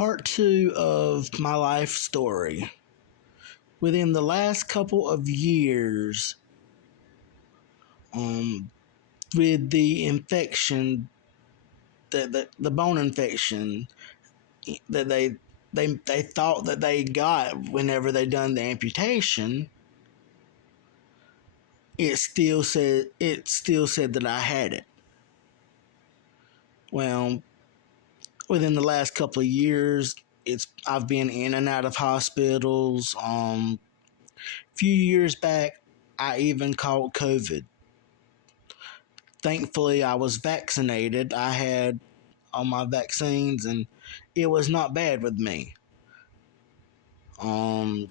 Part two of my life story. Within the last couple of years, um, with the infection, the bone infection that they thought that they got whenever they done the amputation, it still said that I had it. Well, within the last couple of years, I've been in and out of hospitals. A few years back, I even caught COVID. Thankfully, I was vaccinated. I had all my vaccines, and it was not bad with me. Um,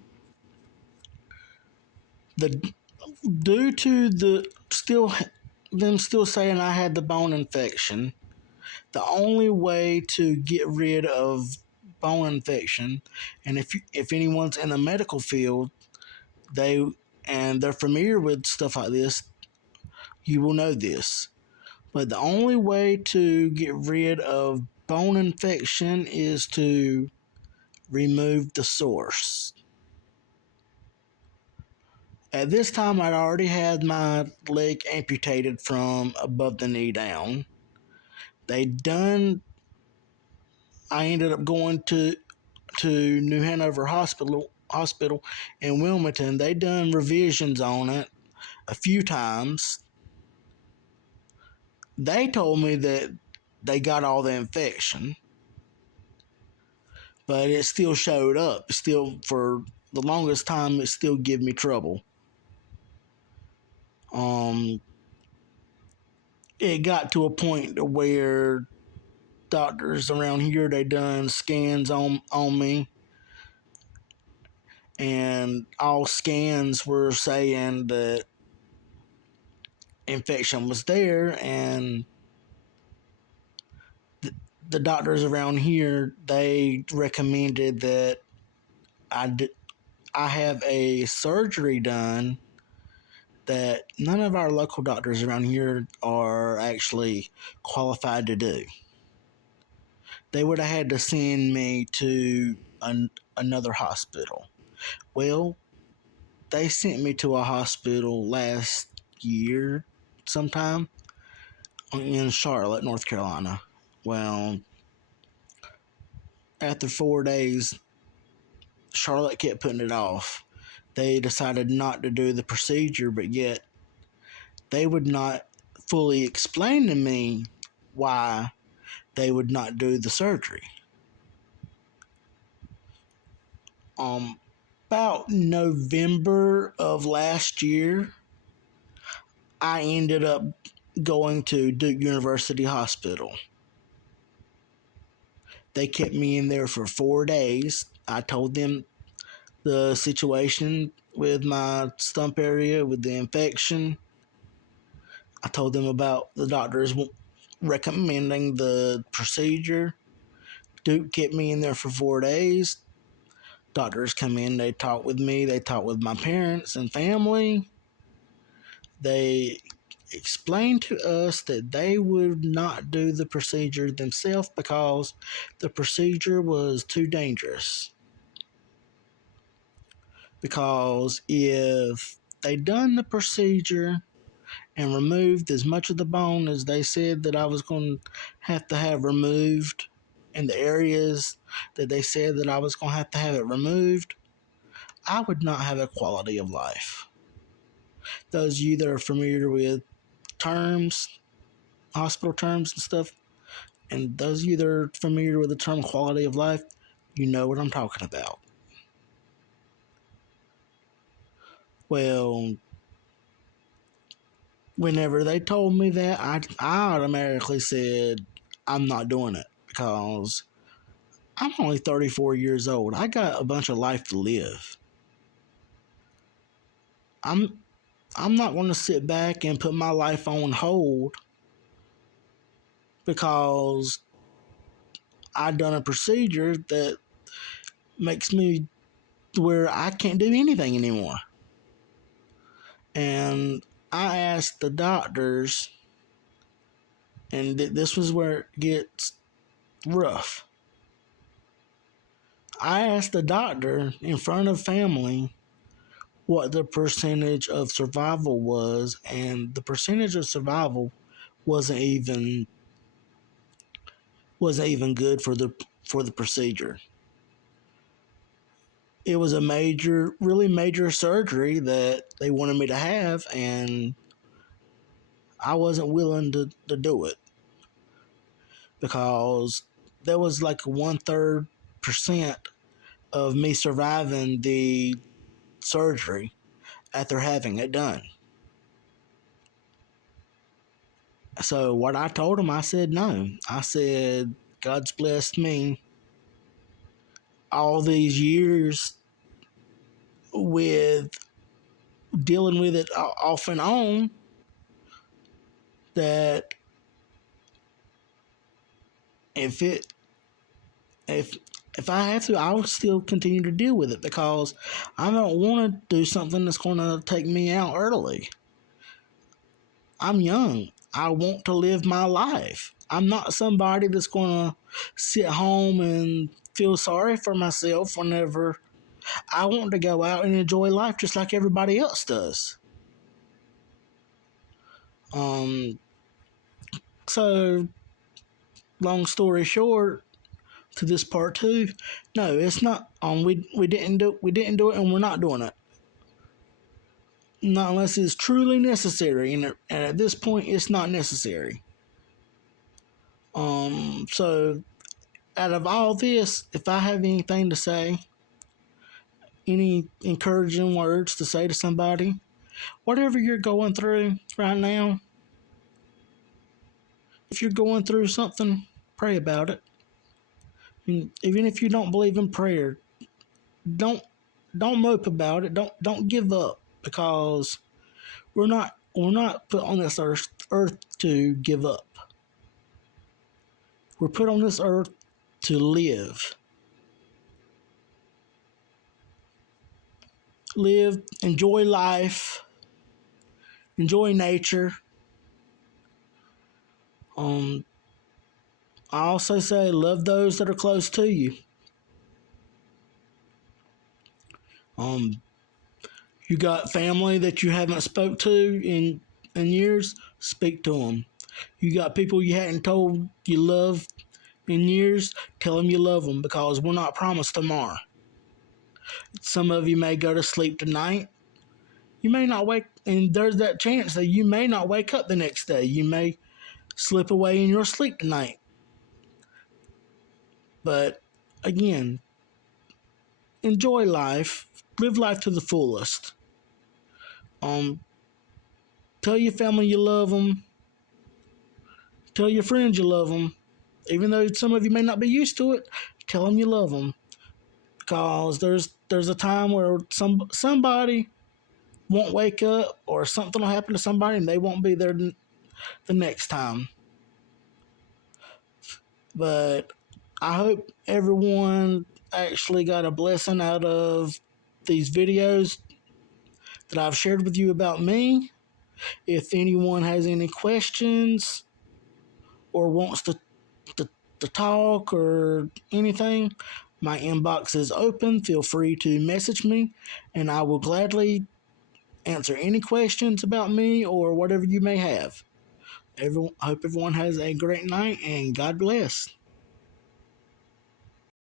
the Due to them still saying I had the bone infection, the only way to get rid of bone infection, and if anyone's in the medical field, they're familiar with stuff like this, you will know this. But the only way to get rid of bone infection is to remove the source. At this time, I'd already had my leg amputated from above the knee down. They done. I ended up going to New Hanover Hospital in Wilmington. They done revisions on it a few times. They told me that they got all the infection, but it still showed up. Still, for the longest time, it still gave me trouble. Um, it got to a point where doctors around here, they done scans on me, and all scans were saying that infection was there, and the doctors around here, they recommended that I have a surgery done that none of our local doctors around here are actually qualified to do. They would have had to send me to another hospital. Well, they sent me to a hospital last year sometime in Charlotte, North Carolina. Well, after 4 days, Charlotte kept putting it off. They decided not to do the procedure, but yet they would not fully explain to me why they would not do the surgery. About November of last year, I ended up going to Duke University Hospital. They kept me in there for 4 days. I told them the situation with my stump area, with the infection. I told them about the doctors recommending the procedure. Duke kept me in there for 4 days. Doctors come in, they talk with me, they talk with my parents and family. They explained to us that they would not do the procedure themselves because the procedure was too dangerous. Because if they done the procedure and removed as much of the bone as they said that I was going to have removed in the areas that they said that I was going to have it removed, I would not have a quality of life. Those of you that are familiar with terms, hospital terms and stuff, and those of you that are familiar with the term quality of life, you know what I'm talking about. Well, whenever they told me that, I automatically said, I'm not doing it because I'm only 34 years old. I got a bunch of life to live. I'm not going to sit back and put my life on hold because I done a procedure that makes me where I can't do anything anymore. And I asked the doctors, and this was where it gets rough. I asked the doctor in front of family what the percentage of survival was, and the percentage of survival wasn't even good for the procedure. It was a really major surgery that they wanted me to have, and I wasn't willing to do it because there was like 1/3% of me surviving the surgery after having it done. So what I told him, I said no. I said, God's blessed me all these years with dealing with it off and on, that if it if if I have to, I'll still continue to deal with it because I don't want to do something that's going to take me out early. I'm young. I want to live my life. I'm not somebody that's going to sit home and feel sorry for myself whenever I want to go out and enjoy life just like everybody else does. Um, so, long story short, to this part two, no, it's not. We didn't do it, and we're not doing it. Not unless it's truly necessary, and at this point, it's not necessary. So out of all this, if I have anything to say, any encouraging words to say to somebody, whatever you're going through right now, if you're going through something, pray about it. And even if you don't believe in prayer, don't mope about it. Don't give up because we're not put on this earth to give up. We're put on this earth to live. Live, enjoy life, enjoy nature. Um, I also say love those that are close to you. Um, you got family that you haven't spoke to in years, speak to them. You got people you hadn't told you love in years, tell them you love them because we're not promised tomorrow. Some of you may go to sleep tonight. You may not wake, and there's that chance that you may not wake up the next day. You may slip away in your sleep tonight. But again, enjoy life, live life to the fullest. Um, Tell your family you love them. Tell your friends you love them. Even though some of you may not be used to it, tell them you love them. Because there's a time where somebody won't wake up or something will happen to somebody and they won't be there the next time. But I hope everyone actually got a blessing out of these videos that I've shared with you about me. If anyone has any questions or wants to talk or anything, my inbox is open. Feel free to message me, and I will gladly answer any questions about me or whatever you may have. Hope everyone has a great night, and God bless.